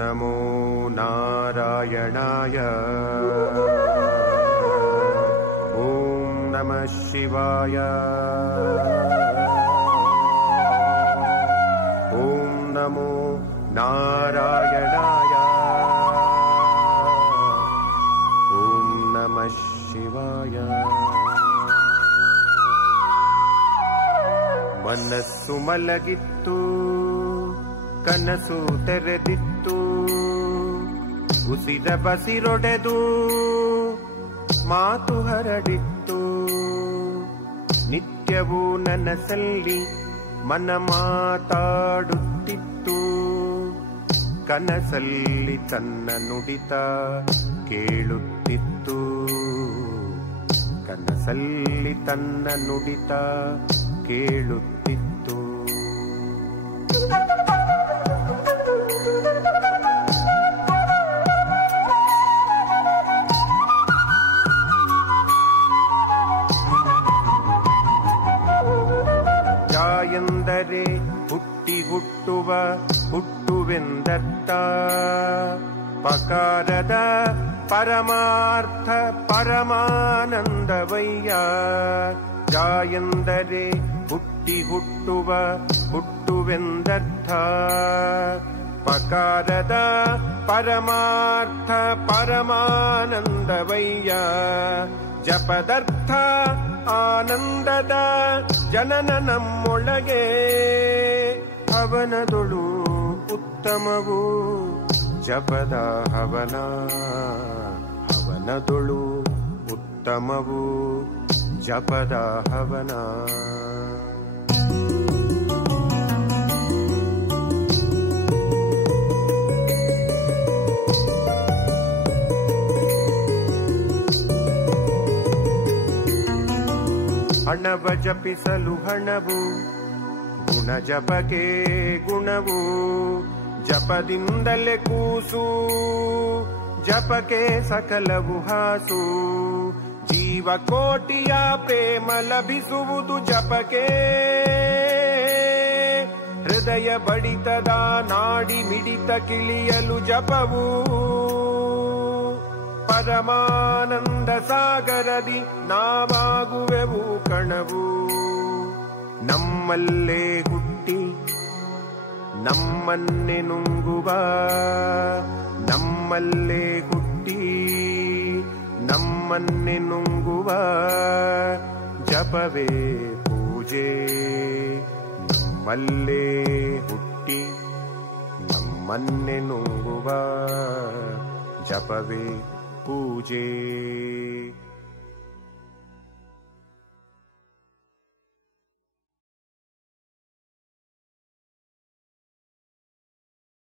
ನಮೋ ನಾರಾಯಣಾಯ. ಓಂ ನಮಃ ಶಿವಾಯ. ಓಂ ನಮೋ ನಾರಾಯಣಾಯ. ಓಂ ನಮಃ ಶಿವಾಯ. ಮನಸ್ಸು ಮಲಗಿತ್ತು, ಕನಸು ತೆರೆದಿತ್ತು, ಉಸಿರ ಬಸಿರೊಡೆದು ಮಾತು ಹರಡಿತ್ತು. ನಿತ್ಯವೂ ನನಸಲ್ಲಿ ಮನ ಮಾತಾಡುತ್ತಿತ್ತು. ಕನಸಲ್ಲಿ ತನ್ನ ನುಡಿತ ಕೇಳುತ್ತಿತ್ತು. ಕನಸಲ್ಲಿ ತನ್ನ ನುಡಿತ ಕೇಳುತ್ತಿತ್ತು. ಎಂದರೆ ಹುಟ್ಟಿ ಹುಟ್ಟುವ ಹುಟ್ಟುವೆಂದರ್ಥ. ಪಕಾರದ ಪರಮಾರ್ಥ ಪರಮಾನಂದವಯ್ಯ. ಜ ಎಂದರೆ ಹುಟ್ಟಿ ಹುಟ್ಟುವ ಹುಟ್ಟುವೆಂದರ್ಥ. ಪಕಾರದ ಪರಮಾರ್ಥ ಪರಮಾನಂದವಯ್ಯ. ಜಪದರ್ಥ ಆನಂದದ ಜನನ ನಮ್ಮೊಳಗೆ. ಹವನದೊಳು ಉತ್ತಮವು ಜಪದ ಹವನ. ಹವನದೊಳು ಉತ್ತಮವು ಜಪದ ಹವನ. ಹಣವ ಜಪಿಸಲು ಹಣವು, ಗುಣ ಜಪಕ್ಕೆ ಗುಣವು. ಜಪದಿಂದಲೇ ಕೂಸು, ಜಪಕ್ಕೆ ಸಕಲವು ಹಾಸು. ಜೀವಕೋಟಿಯ ಪ್ರೇಮ ಲಭಿಸುವುದು ಜಪಕ್ಕೆ. ಹೃದಯ ಬಡಿತದ ನಾಡಿ ಮಿಡಿತ ಕಿಳಿಯಲು ಜಪವು. ಪರಮಾನಂದ ಸಾಗರದಿ ನಾವಾಗುವೆವು ಕಣವು. ನಮ್ಮಲ್ಲೇ ಹುಟ್ಟಿ ನಮ್ಮನ್ನೇ ನುಂಗುವ. ನಮ್ಮಲ್ಲೇ ಹುಟ್ಟಿ ನಮ್ಮನ್ನೇ ನುಂಗುವ ಜಪವೇ ಪೂಜೆ. ನಮ್ಮಲ್ಲೇ ಹುಟ್ಟಿ ನಮ್ಮನ್ನೇ ನುಂಗುವ ಜಪವೇ ಪೂಜೆ.